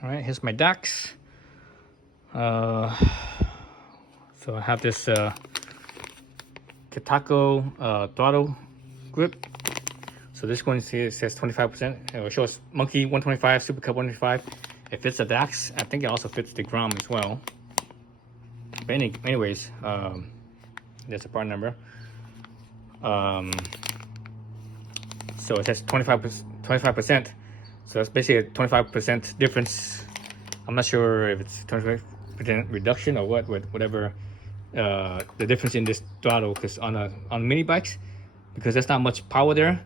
All right, here's my Dax. So I have this Katako throttle grip. So this one says 25%. It shows Monkey 125, Super Cup 125. It fits the Dax. I think it also fits the Grom as well. But anyways, there's a part number. So it says 25%. So that's basically a 25% difference. I'm not sure if it's 25% reduction or whatever the difference in this throttle. Because on mini bikes, because there's not much power there,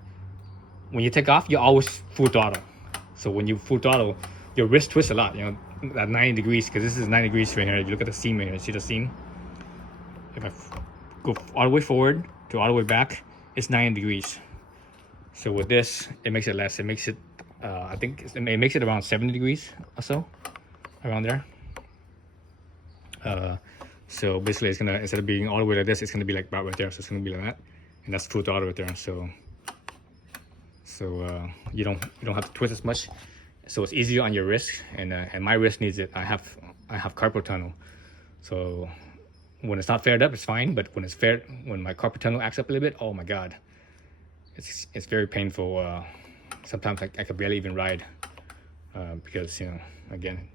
when you take off, you're always full throttle. So when you full throttle, your wrist twists a lot. You know, at 90 degrees, because this is 90 degrees right here. If you look at the seam right here, see the seam? If I go all the way forward to all the way back, it's 90 degrees. So with this, it makes it less. It makes it, I think it makes it around 70 degrees or so, around there. So basically, it's gonna, instead of being all the way like this, it's gonna be like about right there. So it's gonna be like that, and that's full throttle right there. So you don't have to twist as much. So it's easier on your wrist, and my wrist needs it. I have carpal tunnel, so when it's not faired up, it's fine. But when it's faired, when my carpal tunnel acts up a little bit, oh my god, it's very painful. Sometimes I could barely even ride because, you know, again,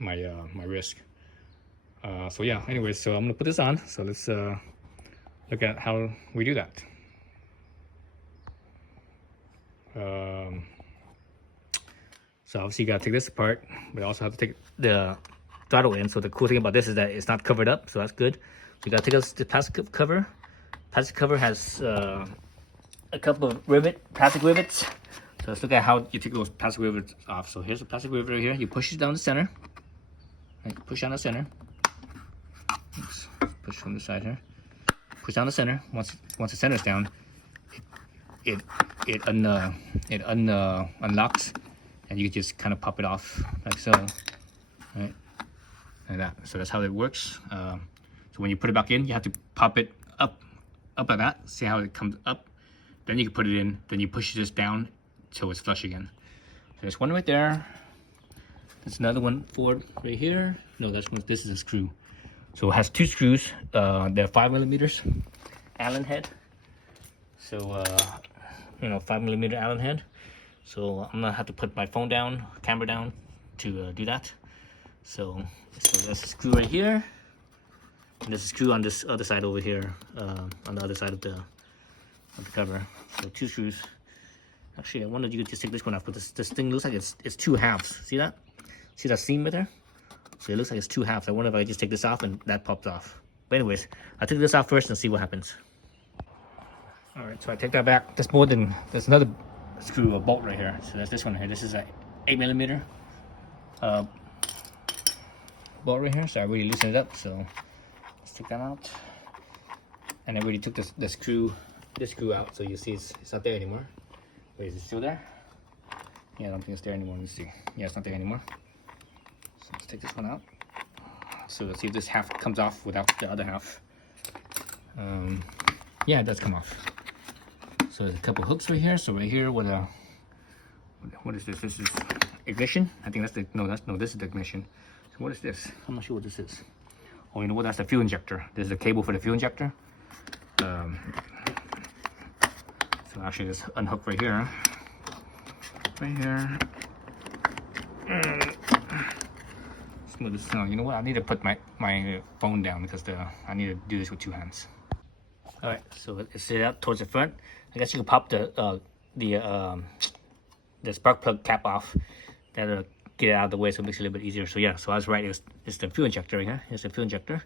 my wrist. So yeah, anyways, so I'm gonna put this on. So let's look at how we do that. So obviously you gotta take this apart, but also have to take the throttle in. So the cool thing about this is that it's not covered up, so that's good. So you gotta take the plastic cover. Plastic cover has a couple of plastic rivets. So let's look at how you take those plastic rivets off. So here's the plastic rivet right here. You push it down the center. Right, push down the center. Oops, push from the side here. Push down the center. Once the center's down, it unlocks, and you can just kind of pop it off like so, right? Like that. So that's how it works. So when you put it back in, you have to pop it up like that. See how it comes up? Then you can put it in. Then you push this down till it's flush again. So there's one right there. There's another one forward right here. No, that's one. This is a screw. So it has two screws. They're 5mm Allen head. So you know, 5mm Allen head. So I'm gonna have to put my phone down, camera down, to do that. So there's a screw right here, and there's a screw on this other side over here, on the other side of the cover. So two screws. Actually, I wondered you could just take this one off, but this thing looks like it's two halves. See that? See that seam right there? So it looks like it's two halves. I wonder if I just take this off and that pops off. But anyways, I took this off first and see what happens. All right, so I take that back. There's another screw, a bolt right here. So that's this one here. This is a 8mm bolt right here. So I really loosened it up. So let's take that out. And I really took this screw out. So you see it's not there anymore. Wait, is it still there? Yeah, I don't think it's there anymore. Let's see. Yeah, it's not there anymore. So let's take this one out. So let's see if this half comes off without the other half. Yeah, it does come off. So there's a couple hooks right here. So right here with a, what is this? This is ignition. I think that's the, this is the ignition. So what is this? I'm not sure what this is. Oh, you know what? That's the fuel injector. This is the cable for the fuel injector. So actually just unhook right here. Right here. Smooth this down. You know what? I need to put my phone down because I need to do this with two hands. All right, so let's set it out towards the front. I guess you can pop the spark plug cap off. That'll get it out of the way, so it makes it a little bit easier. So yeah, so I was right. It's the fuel injector right here. Here's the fuel injector.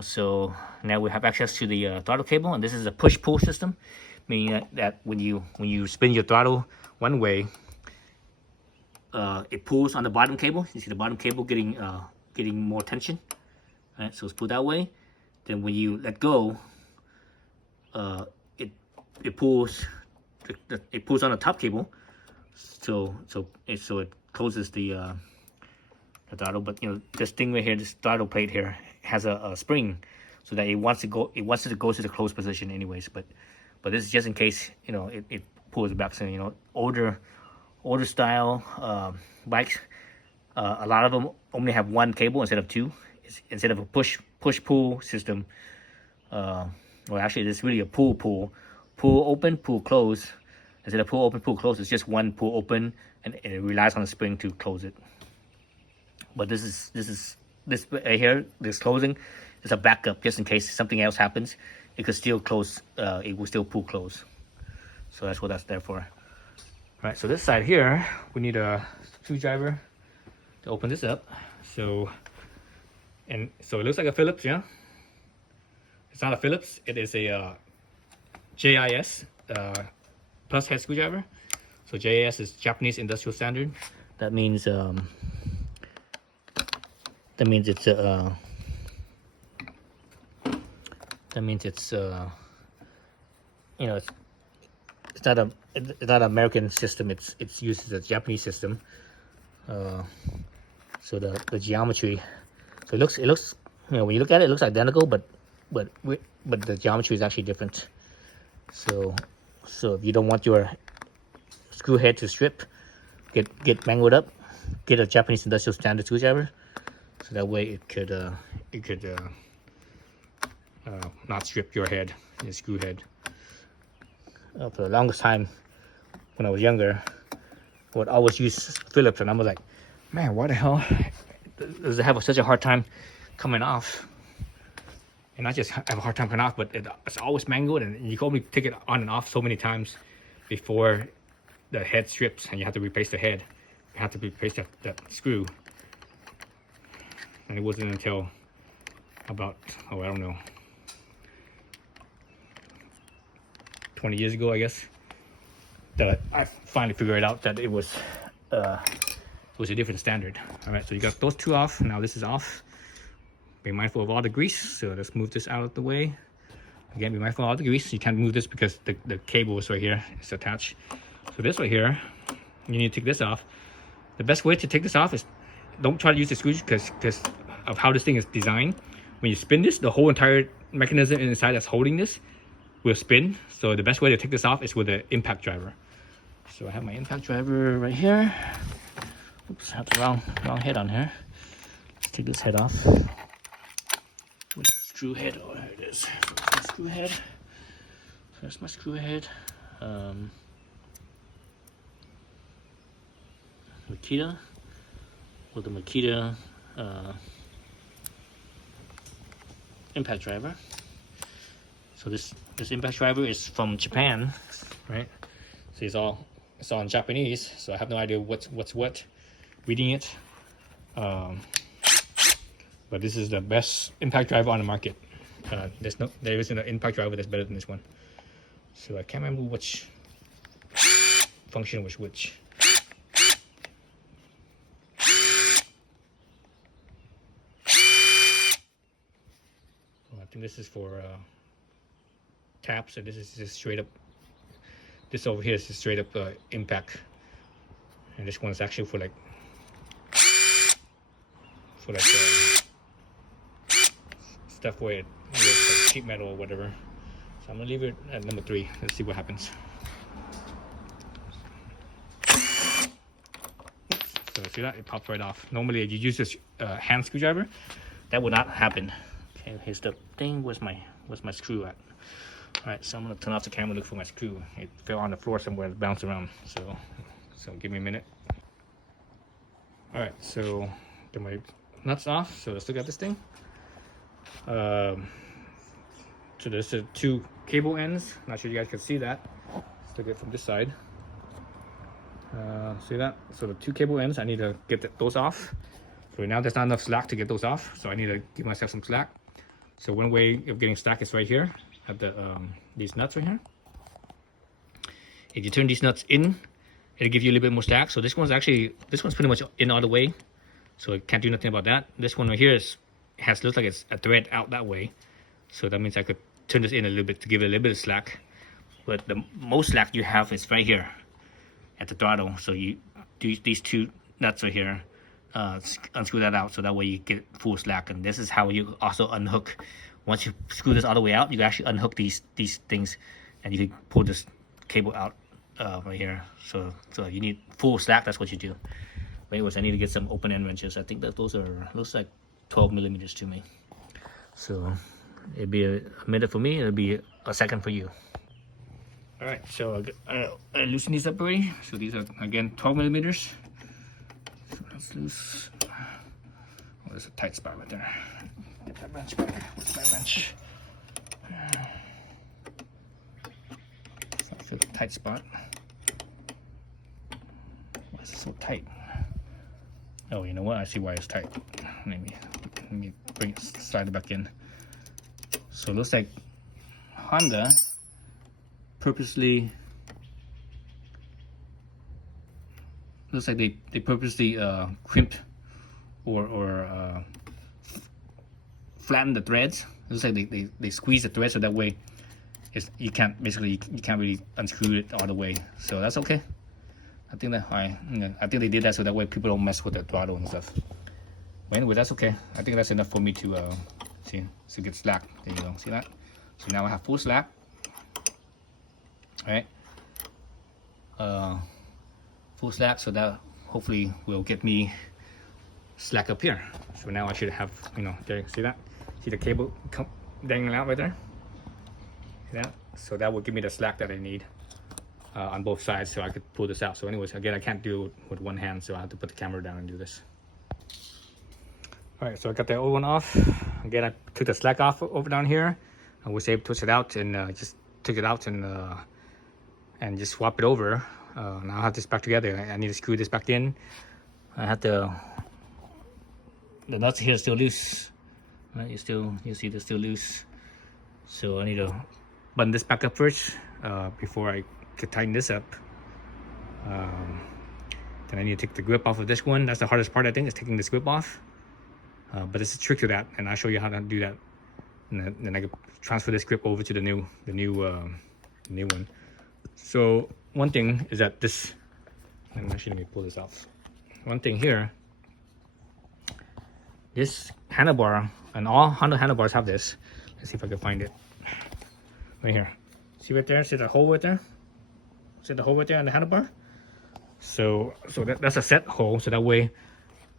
So now we have access to the throttle cable, and this is a push-pull system, meaning that when you spin your throttle one way, it pulls on the bottom cable. You see the bottom cable getting more tension. All right, so it's pulled that way. Then when you let go, it pulls on the top cable, so it closes the throttle. But you know, this thing right here, this throttle plate here, has a spring, so that it wants it to go to the closed position anyways. But this is just in case, you know, it pulls back. So you know, older style bikes, a lot of them only have one cable instead of two. Instead of a push pull system. Well, actually, it's really a pull open, pull close. Instead of pull open, pull close, it's just one pull open, and it relies on the spring to close it. But this right here, this closing is a backup just in case something else happens. It could still close. It will still pull close. So that's what that's there for. All right. So this side here, we need a screwdriver to open this up. So it looks like a Phillips, yeah. It's not a Phillips. It is a JIS plus head screwdriver. So JIS is Japanese Industrial Standard. That means it's you know, it's not an American system. It's used as a Japanese system. So the geometry, so it looks, you know, when you look at it, it looks identical, but the geometry is actually different. So if you don't want your screw head to strip, get mangled up, get a Japanese Industrial Standard screwdriver, so that way it could not strip your head, your screw head. For the longest time, when I was younger, I would always use Phillips, and I was like, man, why the hell does it have such a hard time coming off? And not just have a hard time coming off, but it's always mangled, and you can only take it on and off so many times before the head strips, and you have to replace the head. You have to replace that screw. And it wasn't until about, I don't know, 20 years ago, I guess, that I finally figured out that it was a different standard. All right, so you got those two off. Now this is off. Be mindful of all the grease. So let's move this out of the way. Again, be mindful of all the grease. You can't move this because the cable is right here. It's attached. So this right here, you need to take this off. The best way to take this off is don't try to use the screw because of how this thing is designed. When you spin this, the whole entire mechanism inside that's holding this will spin. So the best way to take this off is with an impact driver. So I have my impact driver right here. Oops, I have the wrong head on here. Let's take this head off. Where's my screw head? Oh, there it is. My screw head. There's my screw head. Makita. With the Makita impact driver. So this impact driver is from Japan, right? So it's all in Japanese, so I have no idea what's what reading it. But this is the best impact driver on the market. There isn't an impact driver that's better than this one. So I can't remember which function was which. I think this is for taps, and this is just straight up. This over here is just straight up impact, and this one's actually for like stuff where it's like sheet metal or whatever. So I'm gonna leave it at number 3. Let's see what happens. So see that? It pops right off. Normally if you use this hand screwdriver, that would not happen. Okay, here's the thing. Where's my screw at? All right, so I'm gonna turn off the camera, look for my screw. It fell on the floor somewhere, it bounced around. So give me a minute. All right, so get my nuts off. So let's look at this thing. So there's the 2 cable ends. Not sure you guys can see that. Let's look at it from this side. See that? So the 2 cable ends, I need to get those off. So now there's not enough slack to get those off, so I need to give myself some slack. So one way of getting slack is right here at the these nuts right here. If you turn these nuts in, it'll give you a little bit more slack. So this one's pretty much in all the way, so it can't do nothing about that. This one right here looks like it's a thread out that way, so that means I could turn this in a little bit to give it a little bit of slack. But the most slack you have is right here at the throttle. So you do these 2 nuts right here, unscrew that out, so that way you get full slack. And this is how you also unhook. Once you screw this all the way out, you can actually unhook these things, and you can pull this cable out right here. So you need full slack. That's what you do. But anyways, I need to get some open end wrenches. I think that those are, looks like 12 millimeters to me. So it'd be a minute for me. It'll be a second for you. All right. So I loosen these up already. So these are again 12 millimeters. So let's loose. Oh, there's a tight spot right there. Get that wrench back. Where's my wrench? So I feel a tight spot. Why is it so tight? Oh, you know what? I see why it's tight. Let me bring it, slide it back in. So it looks like Honda purposely, looks like they purposely crimped or flattened the threads. It looks like they squeeze the thread so that way you can't really unscrew it all the way. So that's okay. I think they did that so that way people don't mess with the throttle and stuff. But anyway, that's okay. I think that's enough for me to see, to get slack. There you go. See that? So now I have full slack. All right. Full slack, so that hopefully will get me slack up here. So now I should have, there. See that? See the cable dangling out right there? See that? So that will give me the slack that I need. On both sides, so I could pull this out. So anyways, again, I can't do it with one hand, so I have to put the camera down and do this. All right, so I got the old one off. Again, I took the slack off over down here. I was able to twist it out and just took it out and just swap it over. Now I have this back together. I need to screw this back in. I have the nuts here are still loose. Right, you see they're still loose. So I need to button this back up first before I could tighten this up. Then I need to take the grip off of this one. That's the hardest part, I think, is taking this grip off. But there's a trick to that, and I'll show you how to do that. And then I can transfer this grip over to the new one. So one thing is that this, and actually let me pull this off. One thing here, this handlebar, and all Honda handlebars have this. Let's see if I can find it. Right here. See right there? See the hole right there? See the hole right there on the handlebar? So that's a set hole, so that way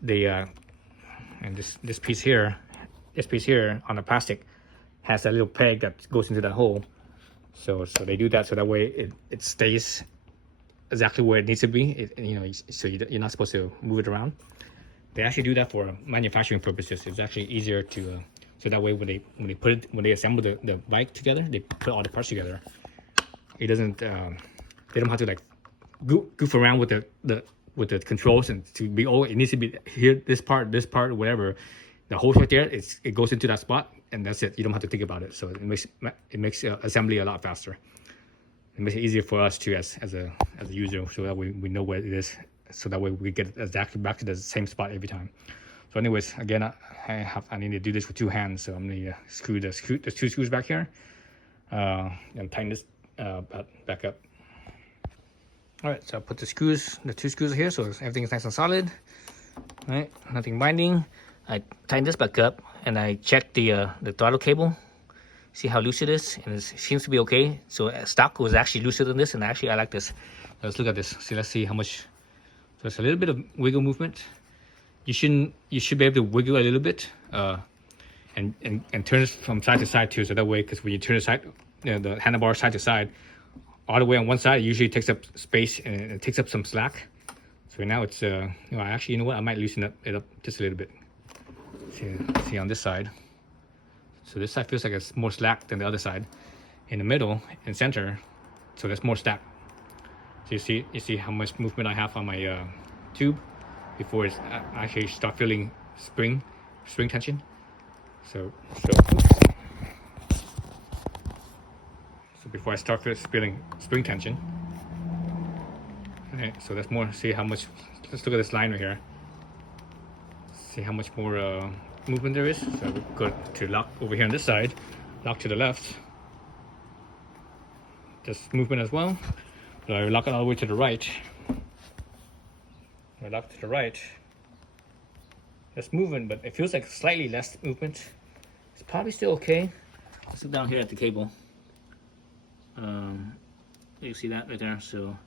the and this piece here on the plastic has a little peg that goes into that hole. So they do that so that way it stays exactly where it needs to be. So you're not supposed to move it around. They actually do that for manufacturing purposes. It's actually easier to so that way when they assemble the bike together, they put all the parts together. It doesn't they don't have to like goof around with the controls and to be it needs to be here, this part, whatever. The holes right there, it goes into that spot and that's it. You don't have to think about it. So it makes assembly a lot faster. It makes it easier for us to as a user, so that way we know where it is. So that way we get exactly back to the same spot every time. So anyways, again, I need to do this with two hands. So I'm gonna screw the two screws back here and tighten this back up. All right, so I put the two screws here, so everything is nice and solid. All right, nothing binding. I tighten this back up, and I check the throttle cable, see how loose it is, and it seems to be okay. So stock was actually looser than this, and actually I like this. Let's look at this. See, let's see how much. So it's a little bit of wiggle movement. You should be able to wiggle a little bit, and turn it from side to side too. So that way, because when you turn the handlebar side to side, all the way on one side, it usually takes up space and it takes up some slack. So now it's actually, you know what? I might loosen it up just a little bit. See on this side. So this side feels like it's more slack than the other side. In the middle and center, so there's more slack. So you see how much movement I have on my tube before it's actually start feeling spring tension. So before I start feeling spring tension. All right, so that's more. See how much. Let's look at this line right here. See how much more movement there is. So we go to lock over here on this side, lock to the left. Just movement as well. So I lock it all the way to the right. I lock to the right. There's movement, but it feels like slightly less movement. It's probably still okay. Let's look down here at the cable. You see that right there. So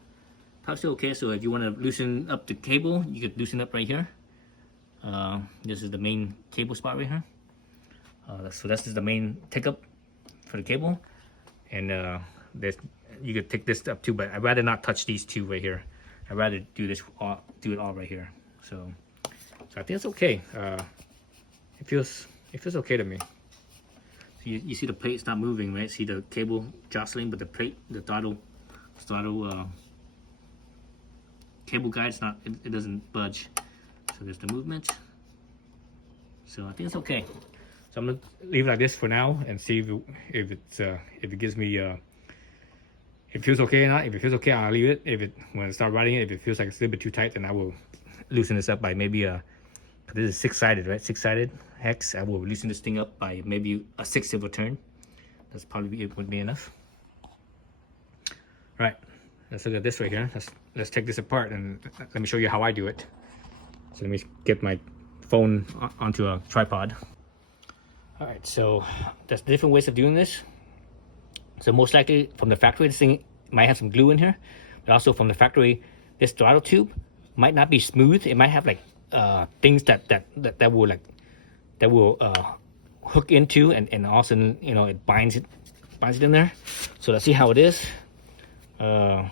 Top still okay. So if you want to loosen up the cable, you could loosen up right here. This is the main cable spot right here. So that's just the main take up for the cable, and this, you could take this up too, but I'd rather not touch these two right here. I'd rather do this all, do it all right here. So I think it's okay. It feels okay to me. So you see the plate's not moving, right? See the cable jostling, but the plate, the throttle cable guide, it's not, it doesn't budge. So there's the movement. So I think it's okay. So I'm gonna leave it like this for now and see if it gives me if it feels okay or not. If it feels okay, I'll leave it. When I start riding it, if it feels like it's a little bit too tight, then I will loosen this up by maybe this is 6-sided, right? 6-sided hex. I will loosen this thing up by maybe a 1/6 of a turn. That's probably would be enough. All right, let's look at this right here. Let's take this apart and let me show you how I do it. So let me get my phone onto a tripod. All right, so there's different ways of doing this. So most likely from the factory, this thing might have some glue in here, but also from the factory, this throttle tube might not be smooth. It might have like things that will hook into, and also, you know, it binds it in there. So let's see how it is.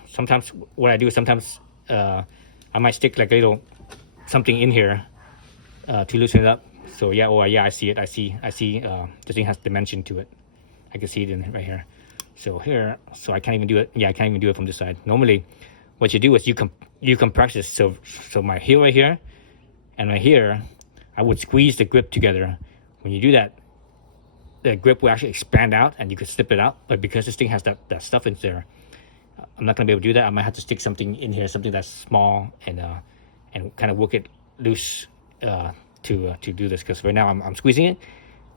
Sometimes what I do is sometimes I might stick like a little something in here to loosen it up. So yeah, oh yeah, I see it. I see. This thing has dimension to it. I can see it in right here. So here, so I can't even do it. Yeah, I can't even do it from this side. Normally, what you do is you compress this. So my heel right here, and right here, I would squeeze the grip together. When you do that, the grip will actually expand out, and you could slip it out. But because this thing has that stuff in there, I'm not gonna be able to do that. I might have to stick something in here, something that's small, and kind of work it loose to do this. Because right now I'm squeezing it,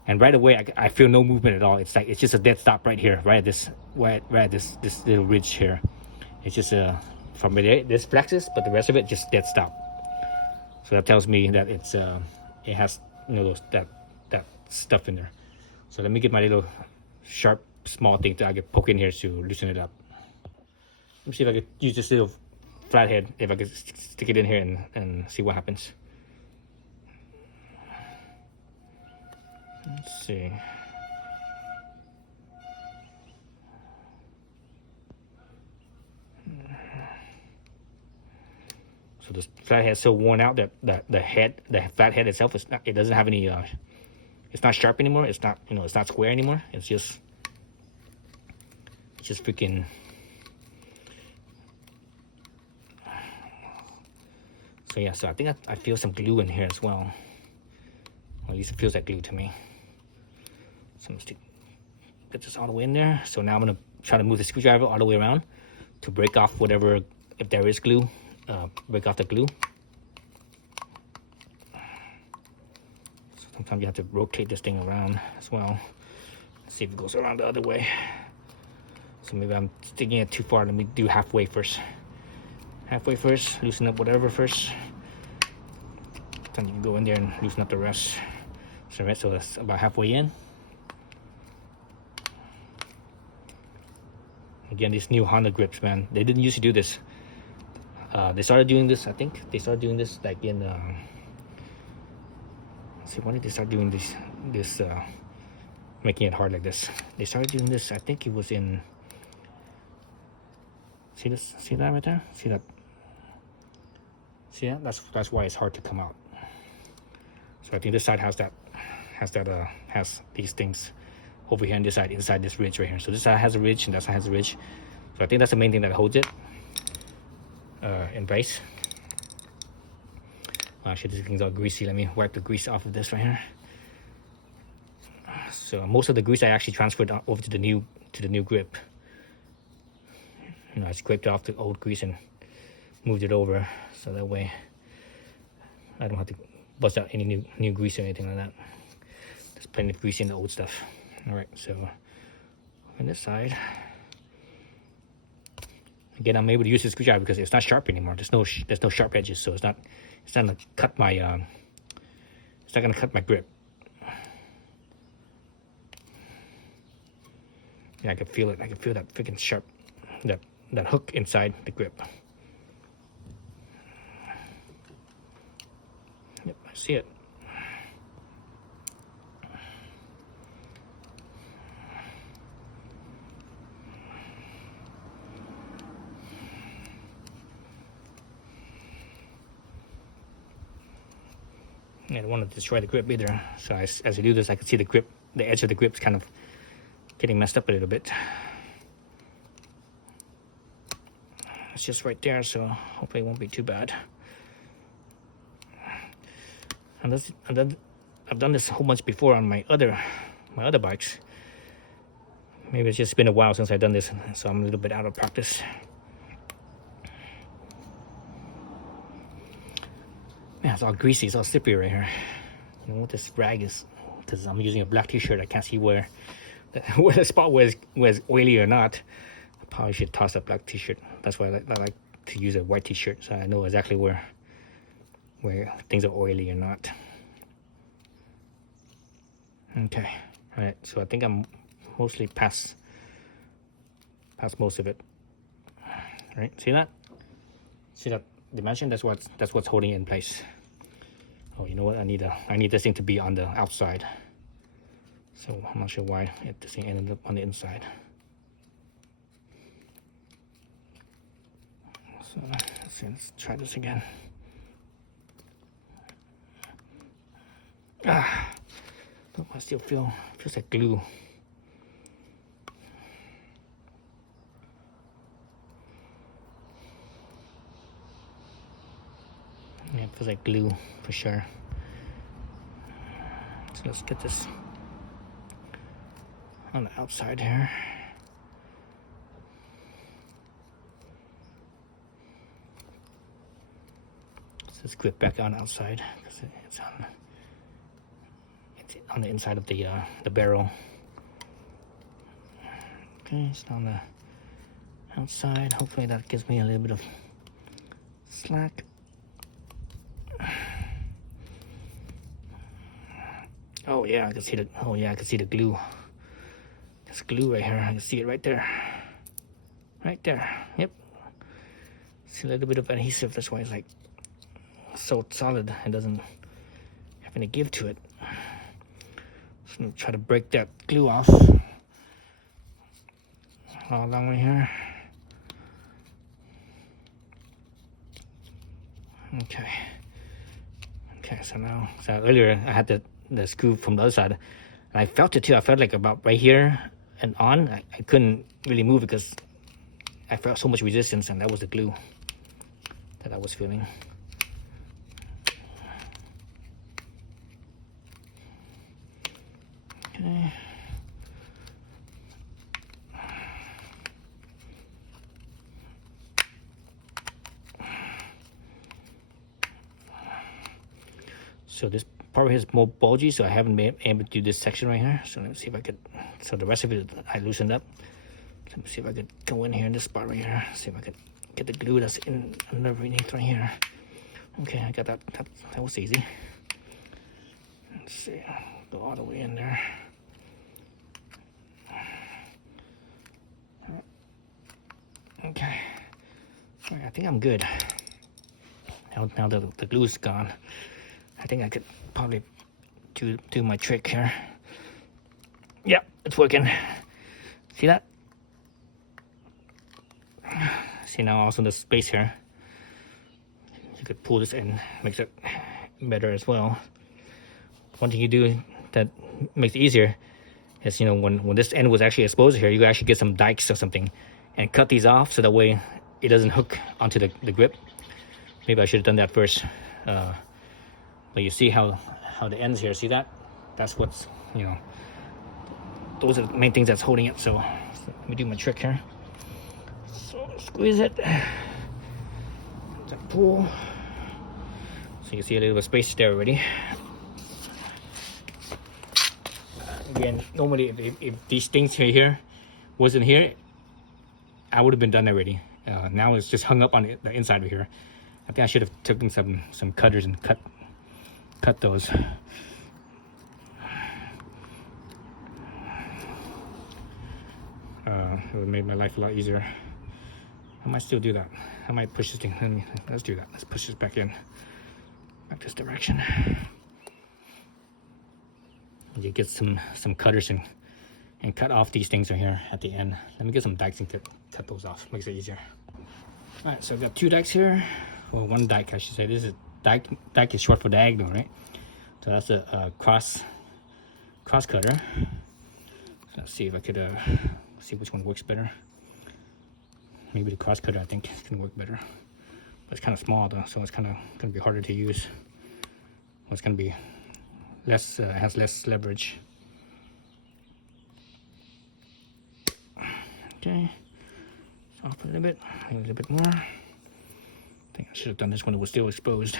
and right away I feel no movement at all. It's like it's just a dead stop right here, right at this little ridge here. It's just from there, this flexes, but the rest of it just dead stop. So that tells me that it's it has, you know, that stuff in there. So let me get my little sharp small thing that I can poke in here to loosen it up. Let me see if I could use this little flathead, if I could stick it in here and see what happens. Let's see. So this flathead is so worn out that the flathead itself is not, it doesn't have any it's not sharp anymore. It's not, you know, it's not square anymore. It's just freaking. So yeah, so I think I feel some glue in here as well. Or at least it feels like glue to me. So I'm gonna get this all the way in there. So now I'm gonna try to move the screwdriver all the way around to break off whatever, if there is glue, break off the glue. So sometimes you have to rotate this thing around as well. Let's see if it goes around the other way. So maybe I'm sticking it too far. Let me do halfway first. Halfway first, loosen up whatever first. Then you can go in there and loosen up the rest. So that's about halfway in. Again, these new Honda grips, man, they didn't used to do this. They started doing this, I think. They started doing this like in, let's see, when did they start doing this, making it hard like this? They started doing this, I think it was in, see this, see that right there? See that? See that? That's why it's hard to come out. So I think this side has these things over here on this side, inside this ridge right here. So this side has a ridge and that side has a ridge. So I think that's the main thing that holds it in place. Actually, this thing's all greasy. Let me wipe the grease off of this right here. So most of the grease I actually transferred over to the new grip. You know, I scraped off the old grease and moved it over, so that way I don't have to bust out any new grease or anything like that. There's plenty of grease in the old stuff. All right, so on this side, again, I'm able to use this screwdriver because it's not sharp anymore. There's no sharp edges, so it's not gonna cut my grip. Yeah, I can feel it. I can feel that freaking sharp, that hook inside the grip. See it. I don't want to destroy the grip either. So as I do this, I can see the grip, the edge of the grip's kind of getting messed up a little bit. It's just right there, so hopefully it won't be too bad. And I've done this a whole bunch before on my other bikes. Maybe it's just been a while since I've done this, so I'm a little bit out of practice. Yeah, it's all greasy, it's all slippery right here. You know what this rag is? Because I'm using a black t-shirt, I can't see where the spot was oily or not. I probably should toss that black t-shirt. That's why I like to use a white t-shirt, so I know exactly where things are oily or not. Okay, all right. So I think I'm mostly past most of it. All right, see that? See that dimension? That's what's holding it in place. Oh, you know what? I need this thing to be on the outside. So I'm not sure why this thing ended up on the inside. So let's see, let's try this again. I still feels like glue. Yeah, it feels like glue for sure. So let's get this on the outside here. Let's grip back on outside because it's on the inside of the barrel. Okay, it's on the outside. Hopefully that gives me a little bit of slack. Oh yeah, I can see the. Oh yeah, I can see the glue. There's glue right here. I can see it right there. Right there. Yep. See a little bit of adhesive. That's why it's like so solid. It doesn't have any give to it. So I'm gonna try to break that glue off. All along right here. Okay. Okay. So now, earlier I had the screw from the other side, and I felt it too. I felt like about right here and on. I couldn't really move it because I felt so much resistance, and that was the glue that I was feeling. Okay. So this part is more bulgy, so I haven't been able to do this section right here. So let's see if I could. So the rest of it I loosened up. So let me see if I could go in here in this spot right here. See if I could get the glue that's in underneath right here. Okay, I got that. That was easy. Let's see. Go all the way in there. Okay. All right, I think I'm good. Now that the glue's gone, I think I could probably do my trick here. Yeah, it's working. See that? See now also the space here. You could pull this in, makes it better as well. One thing you do that makes it easier is, you know, when this end was actually exposed here, you can actually get some dikes or something and cut these off so that way it doesn't hook onto the grip. Maybe I should have done that first. But you see how the ends here, see that? That's what's, you know, those are the main things that's holding it. So let me do my trick here. So squeeze it, pull. So you see a little bit of space there already. Again, normally if these things here wasn't here, I would have been done already. Now it's just hung up on the inside of here. I think I should have taken some cutters and cut those. It would have made my life a lot easier. I might still do that. I might push this thing. Let's do that. Let's push this back in. back this direction. You get some cutters and cut off these things right here at the end. Let me get some dikes and cut those off. Makes it easier. All right, so I've got 2 dikes here. Well, 1 dike, I should say. This is dike. Dike is short for diagonal, right? So that's a cross cutter. So let's see if I could see which one works better. Maybe the cross cutter, I think, can work better. But it's kind of small though, so it's kind of going to be harder to use. Well, it's going to be less, has less leverage. Okay, off a little bit, maybe a little bit more. I think I should have done this when it was still exposed.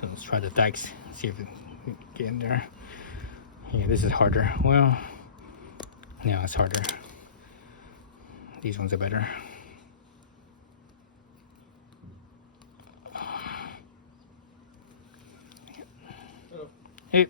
So let's try the dikes, see if it can get in there. Yeah, this is harder. Well, yeah, it's harder. These ones are better. Hey.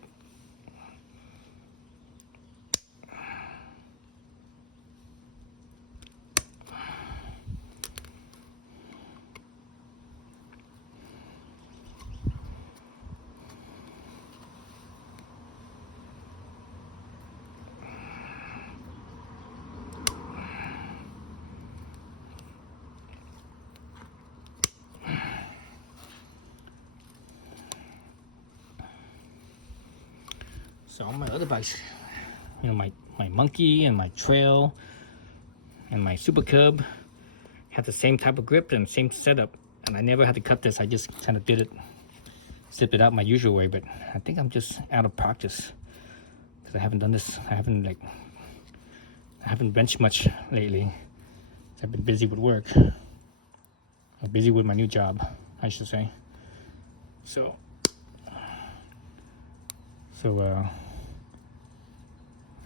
So on my other bikes, you know, my Monkey and my Trail and my Super Cub had the same type of grip and same setup, and I never had to cut this. I just kind of did it, zipped it out my usual way. But I think I'm just out of practice because I haven't done this. I haven't benched much lately. I've been busy with work. I'm busy with my new job, I should say. So I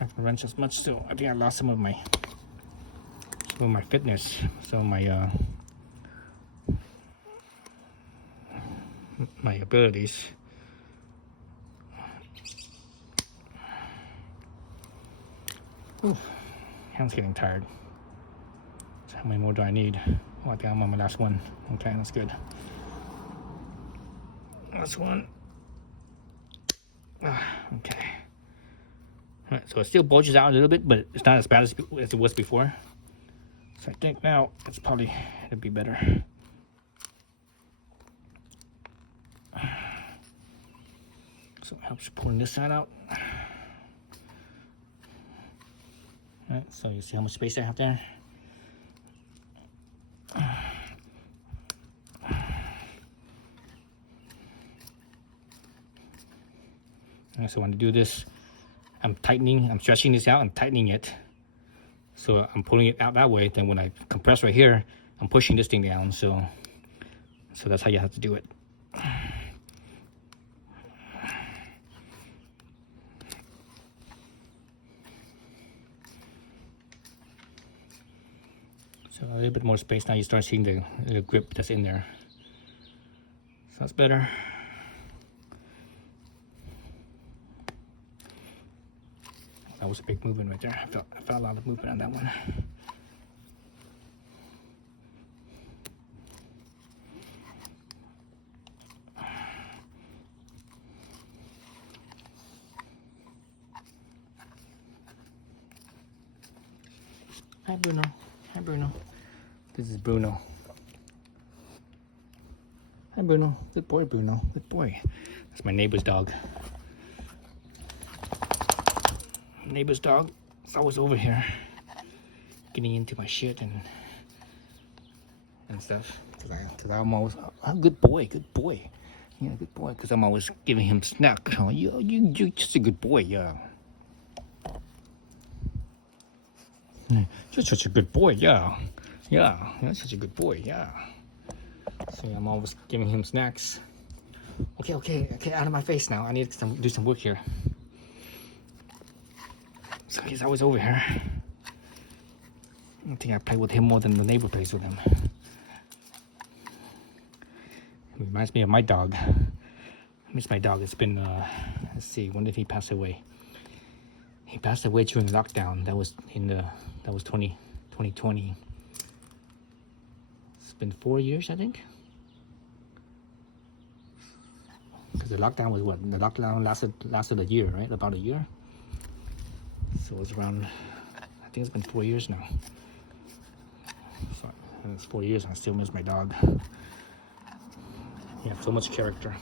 haven't wrenched as much, so I think I lost some of my fitness, some of my abilities. Ooh, hand's getting tired. So how many more do I need? Oh, I think I'm on my last one. Okay, that's good. Last one. Okay. All right, so it still bulges out a little bit, but it's not as bad as it was before. So I think now it's probably it'll be better. So it helps pulling this side out. All right, so you see how much space I have there? All right, so when I do this, I'm stretching this out and tightening it. So I'm pulling it out that way. Then when I compress right here, I'm pushing this thing down. So that's how you have to do it. So a little bit more space now. You start seeing the grip that's in there. So that's better. That was a big movement right there. I felt a lot of movement on that one. Hi, Bruno. Hi, Bruno. This is Bruno. Hi, Bruno. Good boy, Bruno. Good boy. That's my neighbor's dog. Neighbor's dog is always over here getting into my shit and stuff because I'm always good boy, yeah, good boy, because I'm always giving him snack. Oh, you're just a good boy, yeah. You're such a good boy, yeah. Yeah, you're such a good boy, yeah. So I'm always giving him snacks. Okay, out of my face now. I need to do some work here. So he's always over here. I think I play with him more than the neighbor plays with him. It reminds me of my dog. I miss my dog. It's been, let's see, when did he pass away? He passed away during lockdown. That was 2020. It's been 4 years, I think. Because the lockdown was what? The lockdown lasted a year, right? About a year. So it's around, I think it's been 4 years now. So it's 4 years and I still miss my dog. He had so much character.